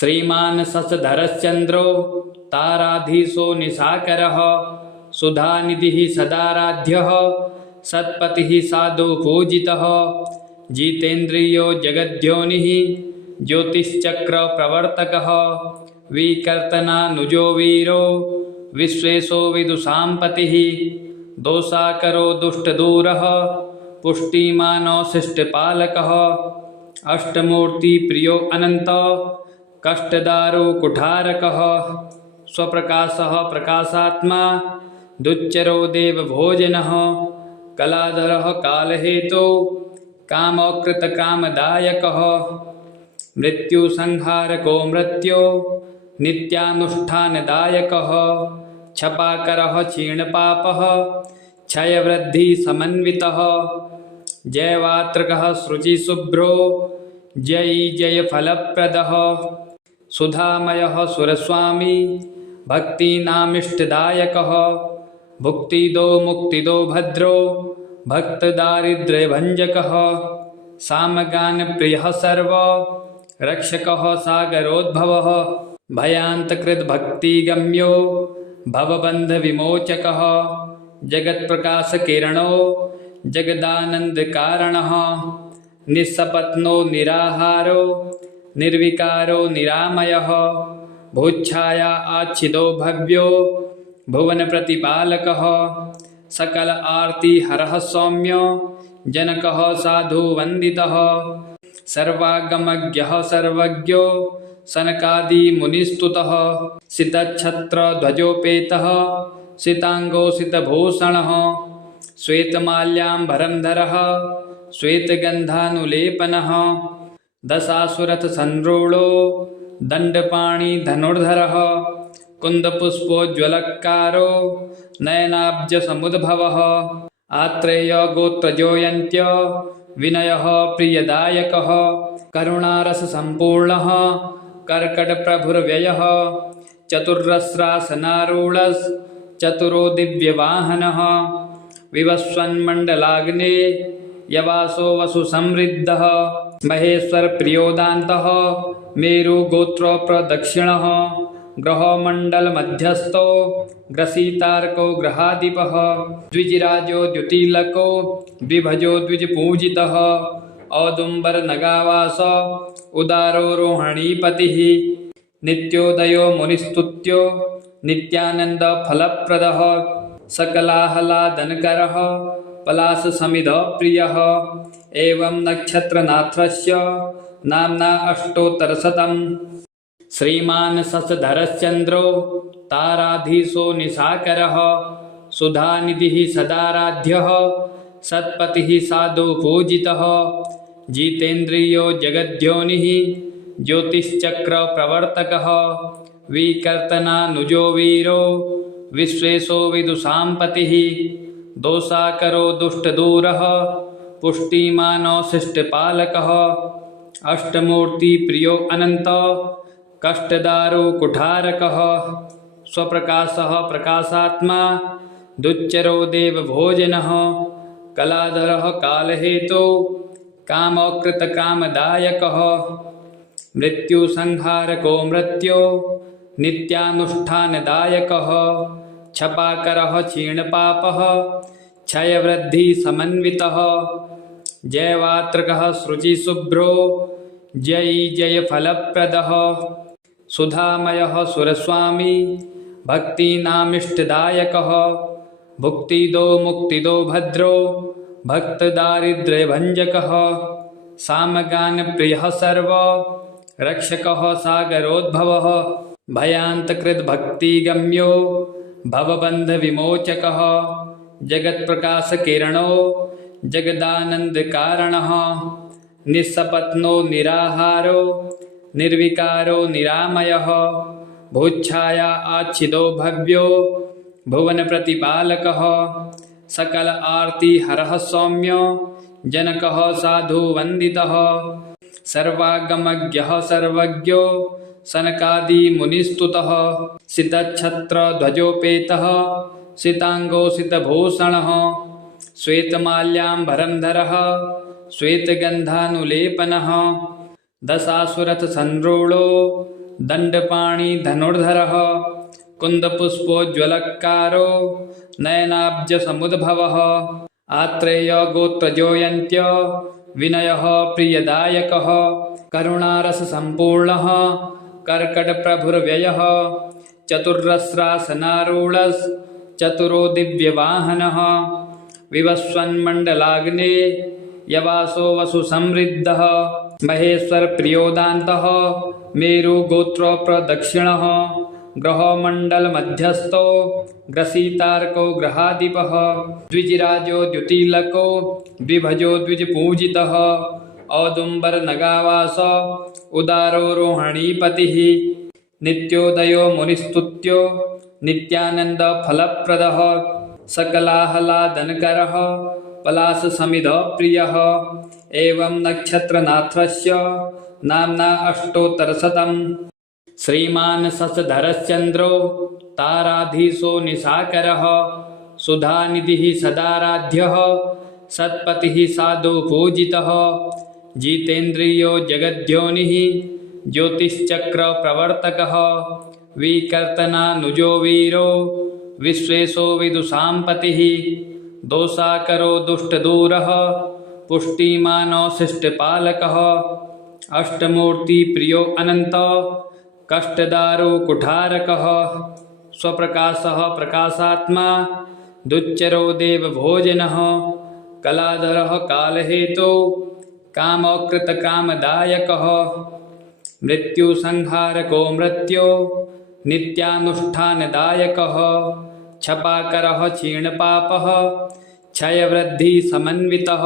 श्रीमान् शशधरश्चन्द्रो ताराधीशो निशाकरः सुधानिधिः सदाराध्यः सत्पतिः साधु पूजितः जितेन्द्रियो जगद्योनिः ज्योतिश्चक्रप्रवर्तकः विकर्तनानुजो वीरो विश्वेशो विदुषां पतिः दोषाकरो दुष्टदूरः पुष्टिमानो शिष्टपालकः अष्टमूर्तिप्रियो अनन्त कष्टदारो कुठारकः स्वप्रकाशः प्रकाशात्मा दुच्चरो देवभोजनः कलाधरः कालहेतु कामकृतकामदायकः मृत्युसंहारको मृत्यो नित्यानुष्ठानदायकः छपाकरः क्षीणपापः क्षयवृद्धिसमन्वितः जयवात्रकः शुचिशुभ्रो जयी जयफलप्रदः सुधामयः सुरस्वामी भक्तीनामिष्टदायकः भुक्तिदो मुक्तिदो भद्रो भक्तदारिद्र्यभञ्जकः सामगानप्रियः सर्व रक्षकः सागरोद्भवः भयान्तकृद्भक्तिगम्यो भवबन्धविमोचकः जगत्प्रकाशकिरणो जगदानन्दकारणः निस्सपत्नो निराहारो निर्विकारो निरामयः भूच्छाया आच्छिदो भव्यो भुवनप्रतिपालकः सकल आर्तिहरः सौम्यो जनकः साधुवन्दितः सर्वागमज्ञः सर्वज्ञो सनकादिमुनिस्तुतः सितच्छत्रध्वजोपेतः सिताङ्गोसितभूषणः श्वेतमाल्याम्बरधरः श्वेतगन्धानुलेपनः दशासुरथसंरूढो दण्डपाणिधनुर्धरः कुन्दपुष्पोज्ज्वलकारो नयनाब्जसमुद्भवः आत्रेयगोत्रजोयन्त्य विनयः प्रियदायकः करुणारससम्पूर्णः कर्कटप्रभुर्व्ययः चतुर्रस्रासनारूढश्चतुरो दिव्यवाहनः विवस्वन्मण्डलाग्ने यवासो वसुसमृद्धः महेश्वरप्रियोदान्तः मेरुगोत्रप्रदक्षिणः ग्रहमण्डलमध्यस्थो ग्रसीतार्को ग्रहाधिपः द्विजराजो द्युतिलको द्विभजो द्विजपूजितः औदुम्बरनगावास उदारो रोहिणीपतिः नित्योदयो मुनिस्तुत्यो नित्यानन्दफलप्रदः सकलाह्लादनकरः पलाशसमिधप्रियः एवं नक्षत्रनाथस्य नाम्ना अष्टोत्तरशतम् श्रीमान् शशधरश्चन्द्रो ताराधीशो निशाकरः सुधानिधिः सदाराध्यः सत्पतिः साधु पूजितः जितेन्द्रियो जगद्योनिः ज्योतिश्चक्रप्रवर्तकः विकर्तनानुजो वीरो विश्वेशो विदुषां पतिः दोषाकरो दुष्टदूरः पुष्टिमानो शिष्टपालकः अष्टमूर्तिप्रियो अनन्त कष्टदारो कुठारकः स्वप्रकाशः प्रकाशात्मा दुच्चरो देवभोजनः कलाधरः कालहेतु कामकृतकामदायकः मृत्युसंहारको मृत्यो नित्यानुष्ठानदायकः छपाकरः क्षीणपापः क्षयवृद्धिसमन्वितः जयवात्रकः शुचिशुभ्रो जयी जयफलप्रदः सुधामयः सुरस्वामी भक्तीनामिष्टदायकः भुक्तिदो मुक्तिदो भद्रो भक्तदारिद्र्यभञ्जकः सामगानप्रियः सर्व रक्षकः सागरोद्भवः भयान्तकृद्भक्तिगम्यो भवबन्धविमोचकः जगत्प्रकाशकिरणो जगदानन्दकारणः निस्सपत्नो निराहारो निर्विकारो निरामयः भूच्छाया आच्छिदो भव्यो भुवनप्रतिपालकः सकल आर्तिहरः सौम्यो जनकः साधुवन्दितः सर्वागमज्ञः सर्वज्ञो सनकादिमुनिस्तुतः सितच्छत्रध्वजोपेतः सिताङ्गोसितभूषणः श्वेतमाल्याम्बरधरः श्वेतगन्धानुलेपनः दशासुरथसंरूढो दण्डपाणि धनुर्धरः कुन्दपुष्पोज्ज्वलकारो नयनाब्जसमुद्भवः आत्रेयगोत्रजोऽयन्त्य विनयः प्रियदायकः करुणारससम्पूर्णः कर्कटप्रभुर्व्ययः चतुर्रस्रासनारूढश्चतुरो दिव्यवाहनः विवस्वन्मण्डलाग्ने यवासो वसुसमृद्धः महेश्वरप्रियोदान्तः मेरुगोत्रोप्रदक्षिणः ग्रहमण्डलमध्यस्थो ग्रसीतार्को ग्रहाधिपः द्विजराजो द्युतिलको द्विभजो द्विजपूजितः औदुम्बरनगावास उदारो रोहिणीपतिः नित्योदयो मुनिस्तुत्यो नित्यानन्दफलप्रदः सकलाह्लादनकरः पलाशसमिधप्रियः एवं नक्षत्रनाथस्य नाम्ना अष्टोत्तरशतम् श्रीमान् शशधरश्चन्द्रो ताराधीशो निशाकरः सुधानिधिः सदाराध्यः सत्पतिः साधुपूजितः जितेन्द्रियो जगद्योनिः ज्योतिश्चक्रप्रवर्तकः विकर्तनानुजो वीरो विश्वेशो विदुषां पतिः दोषाकरो दुष्टदूरः पुष्टिमानो शिष्टपालकः अष्टमूर्तिप्रियो अनन्त कष्टदारो कुठारकः स्वप्रकाशः प्रकाशात्मा दुच्चरो देवभोजनः कलाधरः कालहेतो कामकृतकामदायकः मृत्युसंहारको मृत्यो नित्यानुष्ठानदायकः छपाकरः क्षीणपापः क्षयवृद्धिसमन्वितः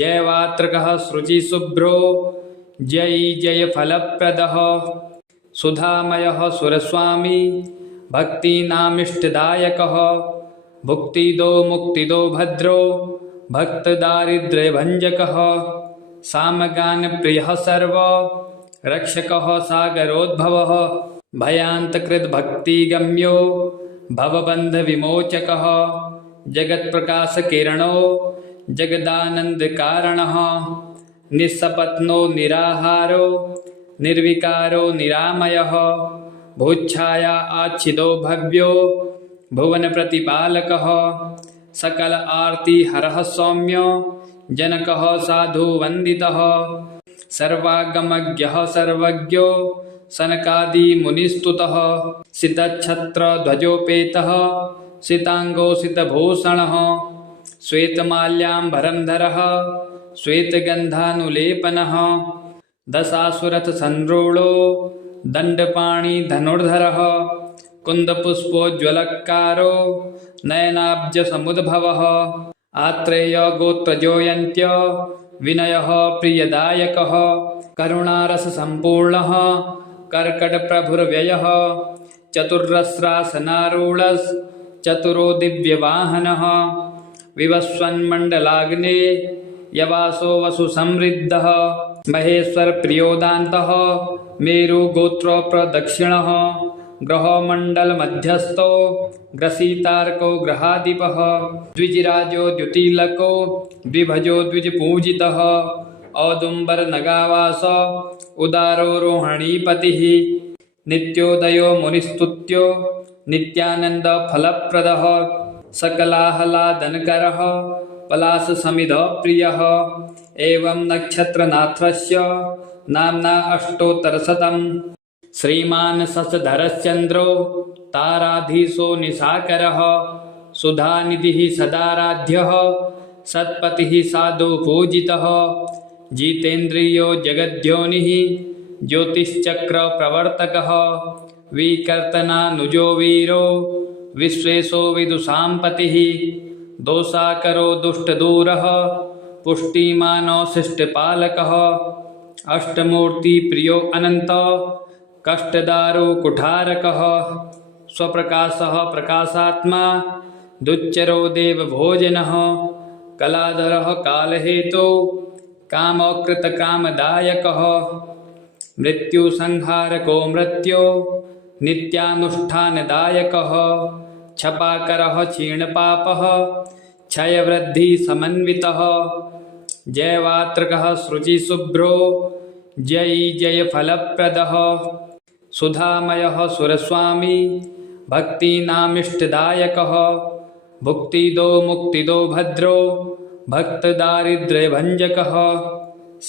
जयवात्रकः शुचिशुभ्रो जयी जयफलप्रदः सुधामयः सुरस्वामी भक्तीनामिष्टदायकः भुक्तिदो मुक्तिदो भद्रो भक्तदारिद्र्यभञ्जकः सामगानप्रियः सर्व रक्षकः सागरोद्भवः भयान्तकृद्भक्तिगम्यो भवबन्धविमोचकः जगत्प्रकाशकिरणो जगदानन्दकारणः निःसपत्नो निराहारो निर्विकारो निरामयः भूच्छाया आच्छिदो भव्यो भुवनप्रतिपालकः सकल आर्तिहरः सौम्यो जनकः साधुवन्दितः सर्वागमज्ञः सर्वज्ञो सनकादिमुनिस्तुतः सितच्छत्रध्वजोपेतः सिताङ्गो सितभूषणः श्वेतमाल्याम्बरधरः श्वेतगन्धानुलेपनः दशासुरथसंरूढो दण्डपाणि धनुर्धरः कुन्दपुष्पोज्ज्वलकारो नयनाब्जसमुद्भवः आत्रेयगोत्रजोऽयन्त्य विनयः प्रियदायकः करुणारससम्पूर्णः कर्कटप्रभुर्व्ययः चतुर्रस्रासनारूढश्चतुरो दिव्यवाहनः विवस्वन्मण्डलाग्ने यवासो वसुसमृद्धः महेश्वरप्रियोदान्तः मेरुगोत्रोप्रदक्षिणः ग्रहमण्डलमध्यस्थो ग्रसीतार्को ग्रहाधिपः द्विजराजो द्युतिलको द्विभजो द्विजपूजितः औदुम्बरनगावास उदारो रोहिणीपतिः नित्योदयो मुनिस्तुत्यो नित्यानन्दफलप्रदः सकलाह्लादनकरः पलाशसमिधप्रियः एवं नक्षत्रनाथस्य नाम्ना अष्टोत्तरशतम् श्रीमान् शशधरश्चन्द्रो ताराधीशो निशाकरः सुधानिधिः सदाराध्यः सत्पतिः साधुपूजितः जितेन्द्रियो जगद्योनिः ज्योतिश्चक्रप्रवर्तकः विकर्तनानुजो वीरो विश्वेशो विदुषां पतिः दोषाकरो दुष्टदूरः पुष्टिमानो शिष्टपालकः अष्टमूर्तिप्रियो अनन्त कष्टदारो कुठारकः स्वप्रकाशः प्रकाशात्मा दुच्चरो देवभोजनः कलाधरः कालहेतो कामकृतकामदायकः मृत्युसंहारको मृत्यो नित्यानुष्ठानदायकः छपाकरः क्षीणपापः क्षयवृद्धिसमन्वितः जयवात्रकः शुचिशुभ्रो जयी जय फलप्रदः सुधामयः सुरस्वामी भक्तीनामिष्टदायकः भुक्तिदो मुक्तिदो भद्रो भक्तदारिद्र्यभञ्जकः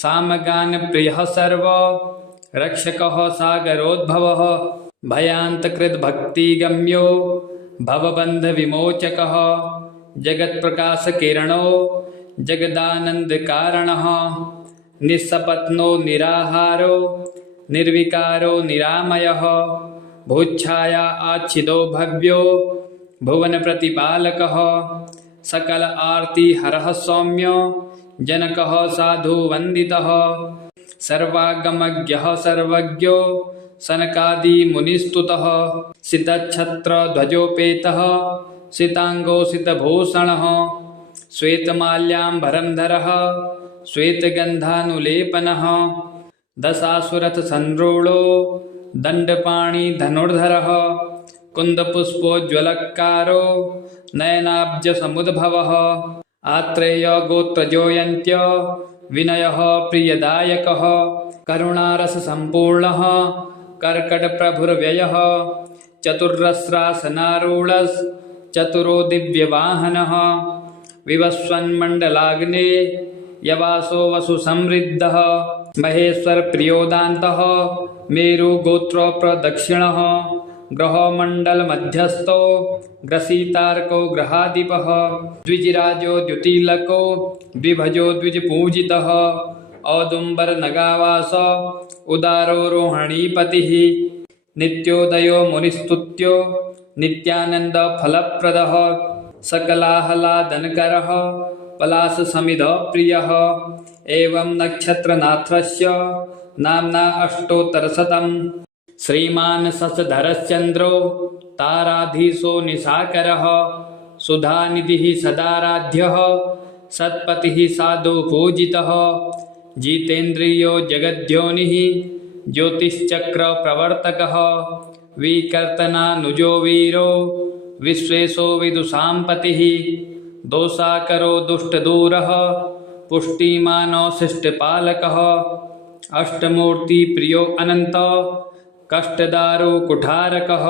सामगानप्रियः सर्व रक्षकः सागरोद्भवः भयान्तकृद्भक्तिगम्यो भवबन्धविमोचकः जगत्प्रकाशकिरणो जगदानन्दकारणः निस्सपत्नो निराहारो निर्विकारो निरामयः भूच्छाया आच्छिदो भव्यो भुवनप्रतिपालकः सकल आर्तिहरः सौम्यो जनकः साधुवन्दितः सर्वागमज्ञः सर्वज्ञो सनकादिमुनिस्तुतः सितच्छत्रध्वजोपेतः सिताङ्गो सितभूषणः श्वेतमाल्याम्बरधरः श्वेतगन्धानुलेपनः दशासुरथसंरूढो दण्डपाणिधनुर्धरः कुन्दपुष्पोज्ज्वलकारो नयनाब्जसमुद्भवः आत्रेयगोत्रजोऽयन्त्य विनयः प्रियदायकः करुणारससम्पूर्णः कर्कटप्रभुर्व्ययः चतुर्रस्रासनारूढश्चतुरो दिव्यवाहनः विवस्वन्मण्डलाग्ने यवासो वसुसमृद्धः महेश्वरप्रियोदान्तः मेरुगोत्रप्रदक्षिणः ग्रहमण्डलमध्यस्थो ग्रसीतार्को ग्रहाधिपः द्विजराजो द्युतिलको द्विभजो द्विजपूजितः औदुम्बरनगावास उदारो रोहिणीपतिः नित्योदयो मुनिस्तुत्यो नित्यानन्दफलप्रदः सकलाह्लादनकरः पलाशसमिधप्रियः एवं नक्षत्रनाथस्य नाम्ना अष्टोत्तरशतम् श्रीमान् शशधरश्चन्द्रो ताराधीशो निशाकरः सुधानिधिः सदाराध्यः सत्पतिः साधुपूजितः जितेन्द्रियो जगद्योनिः ज्योतिश्चक्रप्रवर्तकः विकर्तनानुजो वीरो विश्वेशो विदुषाम्पतिः दोषाकरो दुष्टदूरः पुष्टिमानो शिष्टपालकः अष्टमूर्तिप्रियो अनन्त कष्टदारो कुठारकः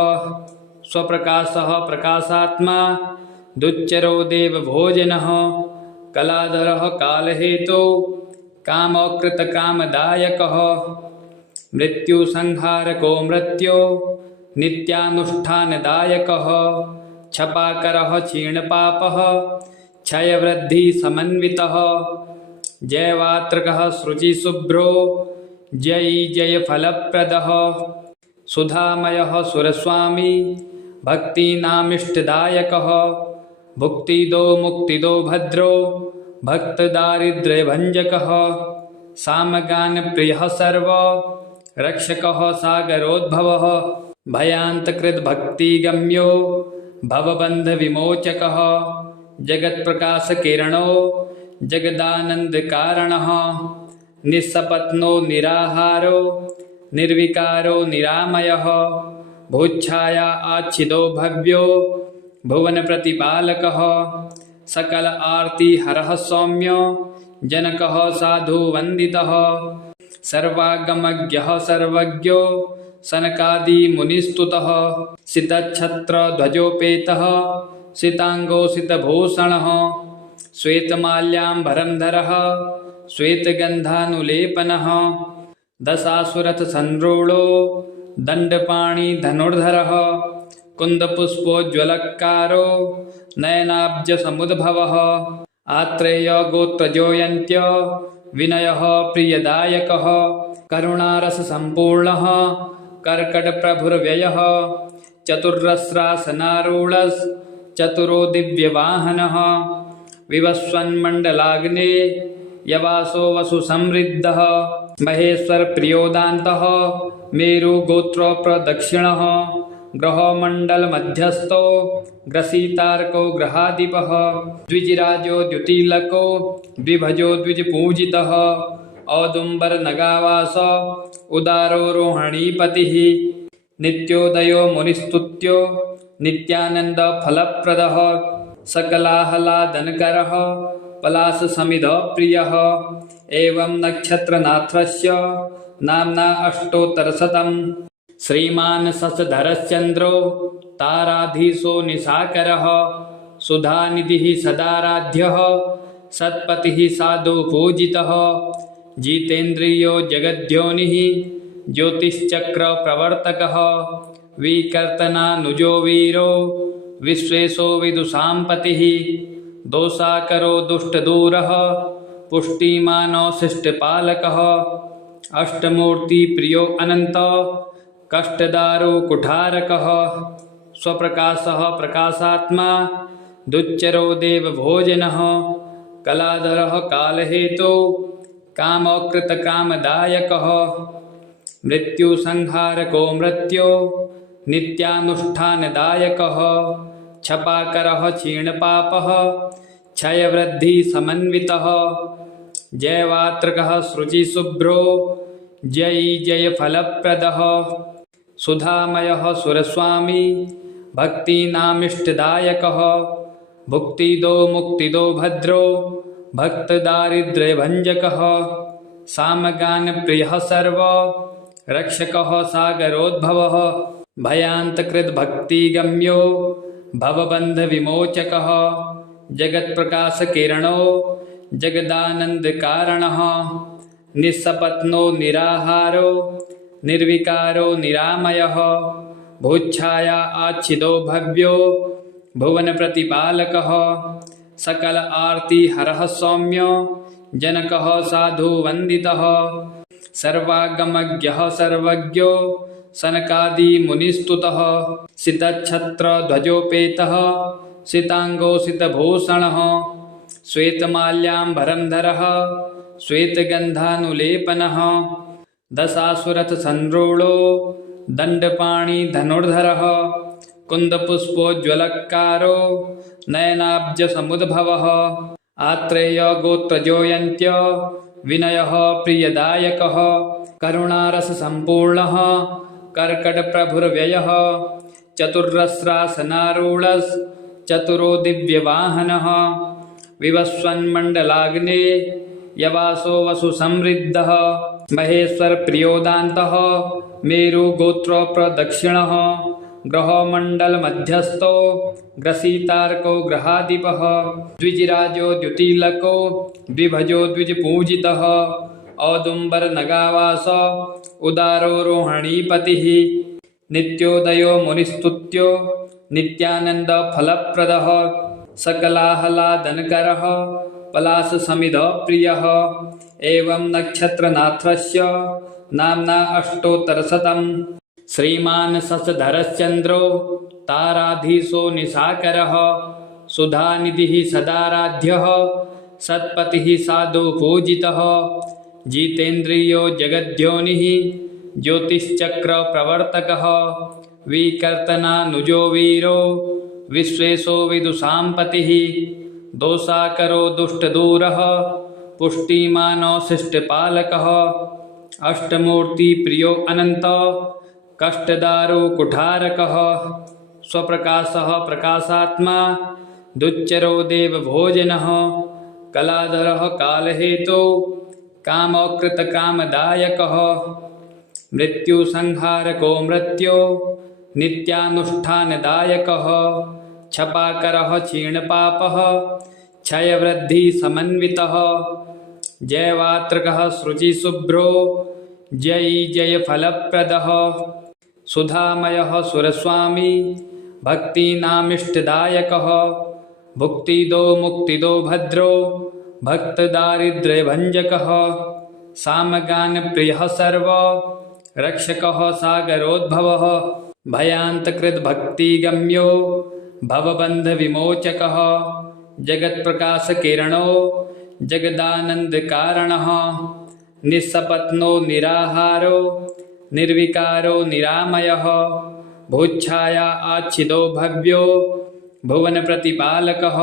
स्वप्रकाशः प्रकाशात्मा दुच्चरो देवभोजनः कलाधरः कालहेतो कामकृतकामदायकः मृत्युसंहारको मृत्यो नित्यानुष्ठानदायकः छपाकरः क्षीणपापः क्षयवृद्धिसमन्वितः जयवात्रकः शुचिशुभ्रो जयी जय फलप्रदः सुधामयः सुरस्वामी भक्तीनामिष्टदायकः भुक्तिदो मुक्तिदो भद्रो भक्तदारिद्र्यभञ्जकः सामगानप्रियः सर्व रक्षकः सागरोद्भवः भयान्तकृद्भक्तिगम्यो भवबन्धविमोचकः जगत्प्रकाशकिरणो जगदानन्दकारणः निस्सपत्नो निराहारो निर्विकारो निरामयः भूच्छाया आच्छिदो भव्यो भुवनप्रतिपालकः सकल आर्तिहरः सौम्यो जनकः साधुवन्दितः सर्वागमज्ञः सर्वज्ञो सनकादिमुनिस्तुतः सितच्छत्रध्वजोपेतः सिताङ्गो सितभूषणः श्वेतमाल्याम्बरधरः श्वेतगन्धानुलेपनः दशासुरथसंरूढो दण्डपाणिधनुर्धरः कुन्दपुष्पोज्ज्वलकारो नयनाब्जसमुद्भवः आत्रेयगोत्रजोऽयन्त्य विनयः प्रियदायकः करुणारससम्पूर्णः कर्कटप्रभुर्व्ययः चतुर्रस्रासनारूढश्चतुरो दिव्यवाहनः विवस्वन्मण्डलाग्ने यवासो वसुसमृद्धः महेश्वरप्रियोदान्तः मेरुगोत्रप्रदक्षिणः ग्रहमण्डलमध्यस्थो ग्रसीतार्को ग्रहाधिपः द्विजराजो द्युतिलको द्विभजो द्विजपूजितः औदुम्बरनगावास उदारो रोहिणीपतिः नित्योदयो मुनिस्तुत्यो नित्यानन्दफलप्रदः सकलाह्लादनकरः पलाशसमिधप्रियः एवं नक्षत्रनाथस्य नाम्ना अष्टोत्तरशतम्। श्रीमान् शशधरश्चन्द्रो ताराधीशो निशाकरः सुधानिधिः सदाराध्यः सत्पतिः साधु पूजितः जितेन्द्रियो जगद्योनिः ज्योतिश्चक्रप्रवर्तकः विकर्तनानुजो वीरो विश्वेशो विदुषां पतिः दोषाकरो दुष्टदूरः पुष्टिमानो शिष्टपालकः अष्टमूर्तिप्रियो अनन्त कष्टदारो कुठारकः स्वप्रकाशः प्रकाशात्मा दुच्चरो देवभोजनः कलाधरः कालहेतो कामकृतकामदायकः मृत्युसंहारको मृत्यो नित्यानुष्ठानदायकः क्षपाकरः क्षीणपापः क्षयवृद्धिसमन्वितः जयवात्रकः शुचिशुभ्रो जयी जयफलप्रदः सुधामयः सुरस्वामी भक्तीनामिष्टदायकः भुक्तिदो मुक्तिदो भद्रो भक्तदारिद्र्यभञ्जकः सामगानप्रियः सर्व रक्षकः सागरोद्भवः भयान्तकृद्भक्तिगम्यो भवबन्धविमोचकः जगत्प्रकाशकिरणो जगदानन्दकारणः निस्सपत्नो निराहारो निर्विकारो निरामयः भूच्छाया आच्छिदो भव्यो भुवनप्रतिपालकः सकल आर्तिहरः सौम्य जनकः साधुवन्दितः सर्वागमज्ञः सर्वज्ञो सनकादिमुनिस्तुतः सितच्छत्रध्वजोपेतः सिताङ्गोसितभूषणः श्वेतमाल्याम्बरधरः श्वेतगन्धानुलेपनः दशासुरथसंरूढो दण्डपाणिधनुर्धरः कुन्दपुष्पोज्ज्वलकारो नयनाब्जसमुद्भवः आत्रेयगोत्रजोयन्त्य विनयः प्रियदायकः करुणारससम्पूर्णः कर्कटप्रभुर्व्ययः चतुर्रस्रासनारूढश्चतुरो दिव्यवाहनः विवस्वन्मण्डलाग्ने यवासो वसुसमृद्धः महेश्वरप्रियोदान्तः मेरुगोत्रप्रदक्षिणः ग्रहमण्डलमध्यस्थो ग्रसीतार्को ग्रहाधिपः द्विजराजो द्युतिलको द्विभजो द्विजपूजितः औदुम्बरनगावास उदारो रोहिणीपतिः नित्योदयो मुनिस्तुत्यो नित्यानन्दफलप्रदः सकलाह्लादनकरः पलाशसमिधप्रियः एवं नक्षत्रनाथस्य नाम्ना अष्टोत्तरशतम्। श्रीमान् शशधरश्चन्द्रो ताराधीशो निशाकरः सुधानिधिः सदाराध्यः सत्पतिः साधु पूजितः जितेन्द्रियो जगद्योनिः ज्योतिश्चक्रप्रवर्तकः विकर्तनानुजो वीरो विश्वेशो विदुषां पतिः दोषाकरो दुष्टदूरः पुष्टिमानो शिष्टपालकः अष्टमूर्तिप्रियो अनन्त कष्टदारो कुठारकः स्वप्रकाशः प्रकाशात्मा दुच्चरो देवभोजनः कलाधरः कालहेतो कामकृतकामदायकः मृत्युसंहारको मृत्यो नित्यानुष्ठानदायकः क्षपाकरः क्षीणपापः क्षयवृद्धिसमन्वितः जयवात्रकः शुचिशुभ्रो जयी जयफलप्रदः सुधामयः सुरस्वामी भक्तीनामिष्टदायकः भुक्तिदो मुक्तिदो भद्रो भक्तदारिद्र्यभञ्जकः सामगानप्रियः सर्व रक्षकः सागरोद्भवः भयान्तकृद्भक्तिगम्यो भवबन्धविमोचकः जगत्प्रकाशकिरणो जगदानन्दकारणः निस्सपत्नो निराहारो निर्विकारो निरामयः भूच्छाया आच्छिदो भव्यो भुवनप्रतिपालकः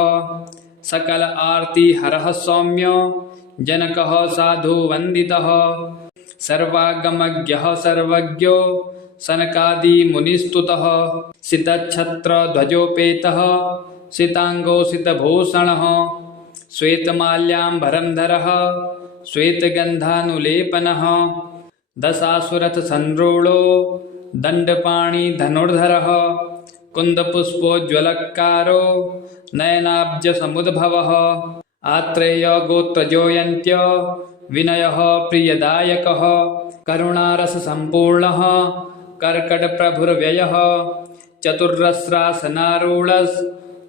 सकल आर्तिहरः सौम्य जनकः साधुवन्दितः सर्वागमज्ञः सर्वज्ञो सनकादिमुनिस्तुतः सितच्छत्रध्वजोपेतः सिताङ्गोसितभूषणः श्वेतमाल्याम्बरधरः श्वेतगन्धानुलेपनः दशासुरथ संरूढ़ो दंडपाणी धनुर्धरः कुन्दपुष्पोज्ज्वलकारो नयनाब्ज समुद्भवः आत्रेय गोत्रजोयन्त्य विनयः प्रियदायकः करुणारस संपूर्णः कर्कटप्रभुर्व्ययः चतुर्रस्रासनारूढस्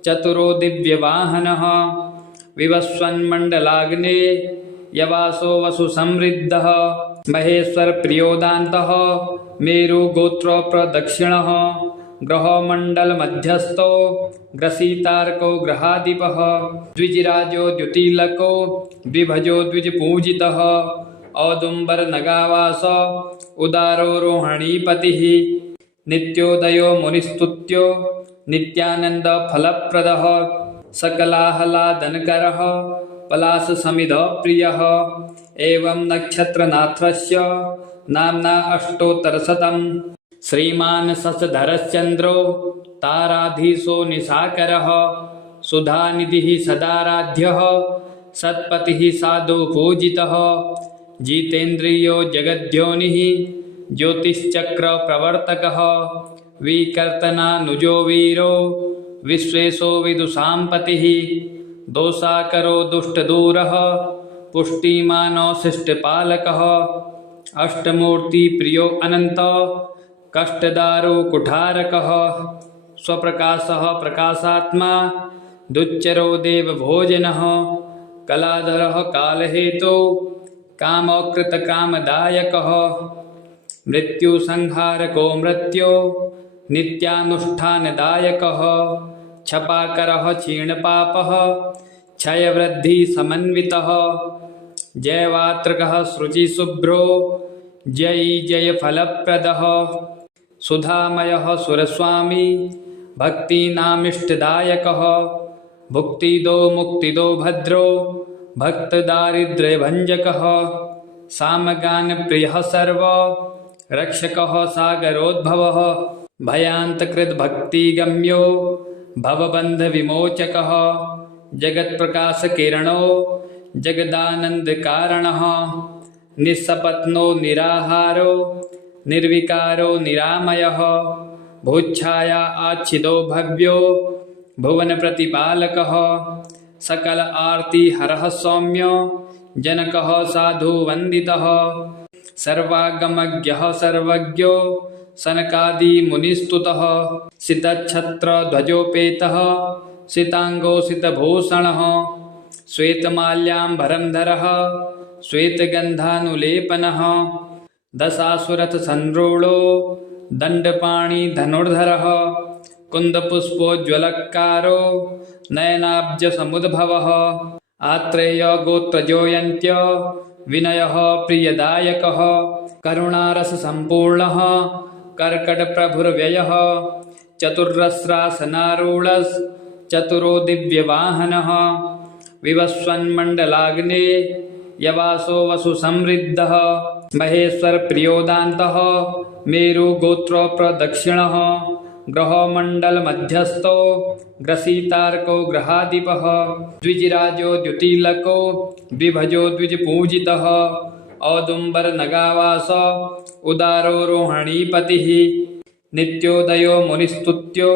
चतुरो दिव्यवाहनः विवस्वन्मण्डलाग्ने यवासो वसुसमृद्धः महेश्वर प्रियोदान्तः मेरुगोत्रप्रदक्षिणः ग्रहमण्डलमध्यस्थो ग्रसीतार्को ग्रहाधिपः द्विजराजो द्युतिलको द्विभजो द्विजपूजितः औदुम्बरनगावास उदारो रोहिणीपतिः नित्योदयो मुनिस्तुत्यो नित्यानन्दफलप्रदः सकलाहलादनकरः पलाशसमिधप्रियः एवं नक्षत्रनाथस्य नाम्ना अष्टोत्तरशतम् श्रीमान् शशधरश्चन्द्रो ताराधीशो निशाकरः सुधानिधिः सदाराध्यः सत्पतिः साधुपूजितः जितेन्द्रियो जगद्योनिः ज्योतिश्चक्रप्रवर्तकः विकर्तनानुजो वीरो विश्वेशो विदुषाम्पतिः दोषाकरो दुष्टदूरः पुष्टिमानो शिष्टपालकः अष्टमूर्तिप्रियो अनन्त कष्टदारो कुठारकः स्वप्रकाशः प्रकाशात्मा दुच्चरो देवभोजनः कलाधरः कालहेतु कामकृतकामदायकः मृत्युसंहारको मृत्यो नित्यानुष्ठानदायकः क्षपाकरः क्षीणपापः क्षयवृद्धिसमन्वितः जयवात्रकः शुचिशुभ्रो जयी जयफलप्रदः सुधामयः सुरस्वामी भक्तीनामिष्टदायकः भुक्तिदो मुक्तिदो भद्रो भक्तदारिद्र्यभञ्जकः सामगानप्रियः सर्व रक्षकः सागरोद्भवः भयान्तकृद्भक्तिगम्यो भवबन्धविमोचकः जगत्प्रकाशकिरणो जगदानन्दकारणः निःसपत्नो निराहारो निर्विकारो निरामयः भूच्छाया आच्छिदो भव्यो भुवनप्रतिपालकः सकल आर्तिहरः सौम्य जनकः साधुवन्दितः सर्वागमज्ञः सर्वज्ञो सनकादिमुनिस्तुतः सितच्छत्रध्वजोपेतः सिताङ्गो सितभूषणः श्वेतमाल्याम्बरधरः श्वेतगन्धानुलेपनः दशासुरथ संरूढ़ो दंडपाणी धनुर्धरः कुन्दपुष्पोज्ज्वलकारो नयनाब्ज समुद्भवः आत्रेय गोत्रजोयन्त्य विनयः प्रियदायकः करुणारस संपूर्णः कर्कटप्रभुर्व्ययः चतुर्रस्रासनारूढस् चतुरो दिव्यवाहनः विवस्वन्मण्डलाग्ने यवासो वसुसमृद्धः महेश्वर प्रियोदान्तः मेरुगोत्रप्रदक्षिणः ग्रहमण्डलमध्यस्थो ग्रसीतार्को ग्रहाधिपः द्विजराजो द्युतिलको द्विभजो द्विजपूजितः औदुम्बरनगावास उदारो रोहिणीपतिः नित्योदयो मुनिस्तुत्यो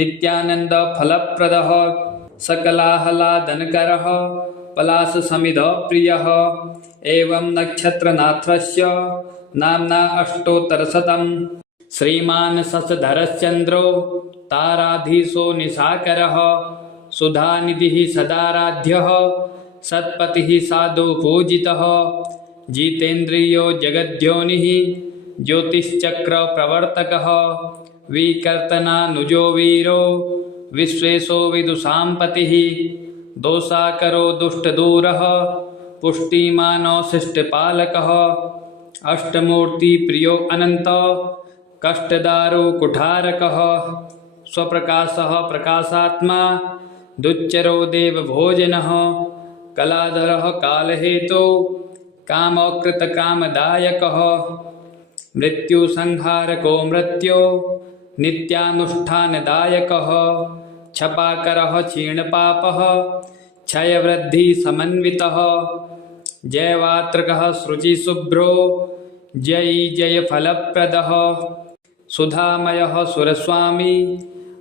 नित्यानन्दफलप्रदः सकलाहलादनकरः पलाशसमिधप्रियः एवं नक्षत्रनाथस्य नाम्ना अष्टोत्तरशतम् श्रीमान् शशधरश्चन्द्रो ताराधीशो निशाकरः सुधानिधिः सदाराध्यः सत्पतिः साधुपूजितः जितेन्द्रियो जगद्योनिः ज्योतिश्चक्रप्रवर्तकः विकर्तनानुजो वीरो विश्वेशो विदुषाम्पतिः दोषाकरो दुष्टदूरः पुष्टिमानो शिष्टपालकः अष्टमूर्तिप्रियो अनन्त कष्टदारो कुठारकः स्वप्रकाशः प्रकाशात्मा दुच्चरो देवभोजनः कलाधरः कालहेतु कामकृतकामदायकः मृत्युसंहारको मृत्यो नित्यानुष्ठानदायकः क्षपाकरः क्षीणपापः क्षयवृद्धिसमन्वितः जयवात्रकः शुचिशुभ्रो जयी जय फलप्रदः सुधामयः सुरस्वामी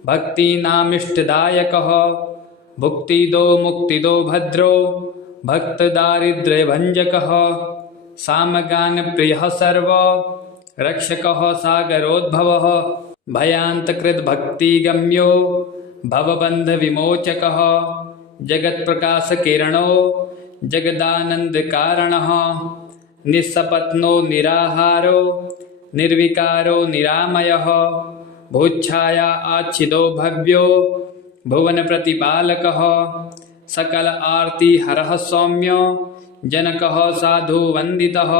भक्तीनामिष्टदायकः भुक्तिदो मुक्तिदो भद्रो भक्तदारिद्र्यभञ्जकः सामगानप्रियः सर्व रक्षकः सागरोद्भवः भयान्तकृद्भक्तिगम्यो भवबन्धविमोचकः जगत्प्रकाशकिरणो जगदानन्दकारणः निस्सपत्नो निराहारो निर्विकारो निरामयः भूच्छाया आच्छिदो भव्यो भुवनप्रतिपालकः सकल आर्तिहरः सौम्य जनकः साधुवन्दितः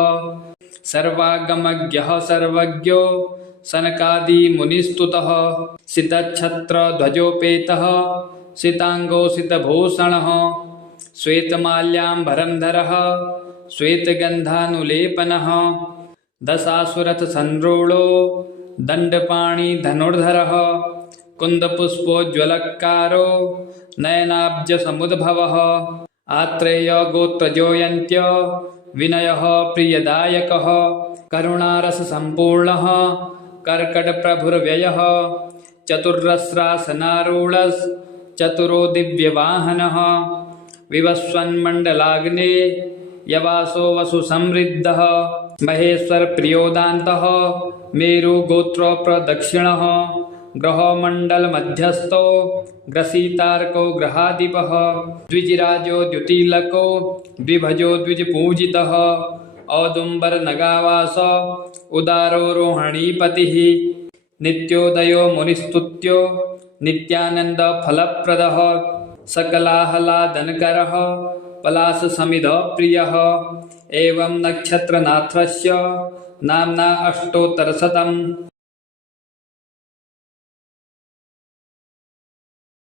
सर्वागमज्ञः सर्वज्ञो सनकादिमुनिस्तुतः सितच्छत्रध्वजोपेतः सिताङ्गो सितभूषणः श्वेतमाल्याम्बरधरः श्वेतगन्धानुलेपनः दशासुरथसंरूढो दण्डपाणिधनुर्धरः कुन्दपुष्पोज्ज्वलकारो नयनाब्जसमुद्भवः आत्रेयगोत्रजोऽयन्त्य विनयः प्रियदायकः करुणारससम्पूर्णः कर्कटप्रभुर्व्ययः चतुर्रस्रासनारूढश्चतुरो दिव्यवाहनः विवस्वन्मण्डलाग्ने यवासो वसुसमृद्धः महेश्वरप्रियोदान्तः मेरुगोत्रप्रदक्षिणः ग्रहमण्डलमध्यस्थो ग्रसीतार्को ग्रहाधिपः द्विजराजो द्युतिलको द्विभजो द्विजपूजितः औदुम्बरनगावास उदारो रोहिणीपतिः नित्योदयो मुनिस्तुत्यो नित्यानन्दफलप्रदः सकलाह्लादनकरः पलाशसमिधप्रियः एवं नक्षत्रनाथस्य नाम्ना अष्टोत्तरशतम्।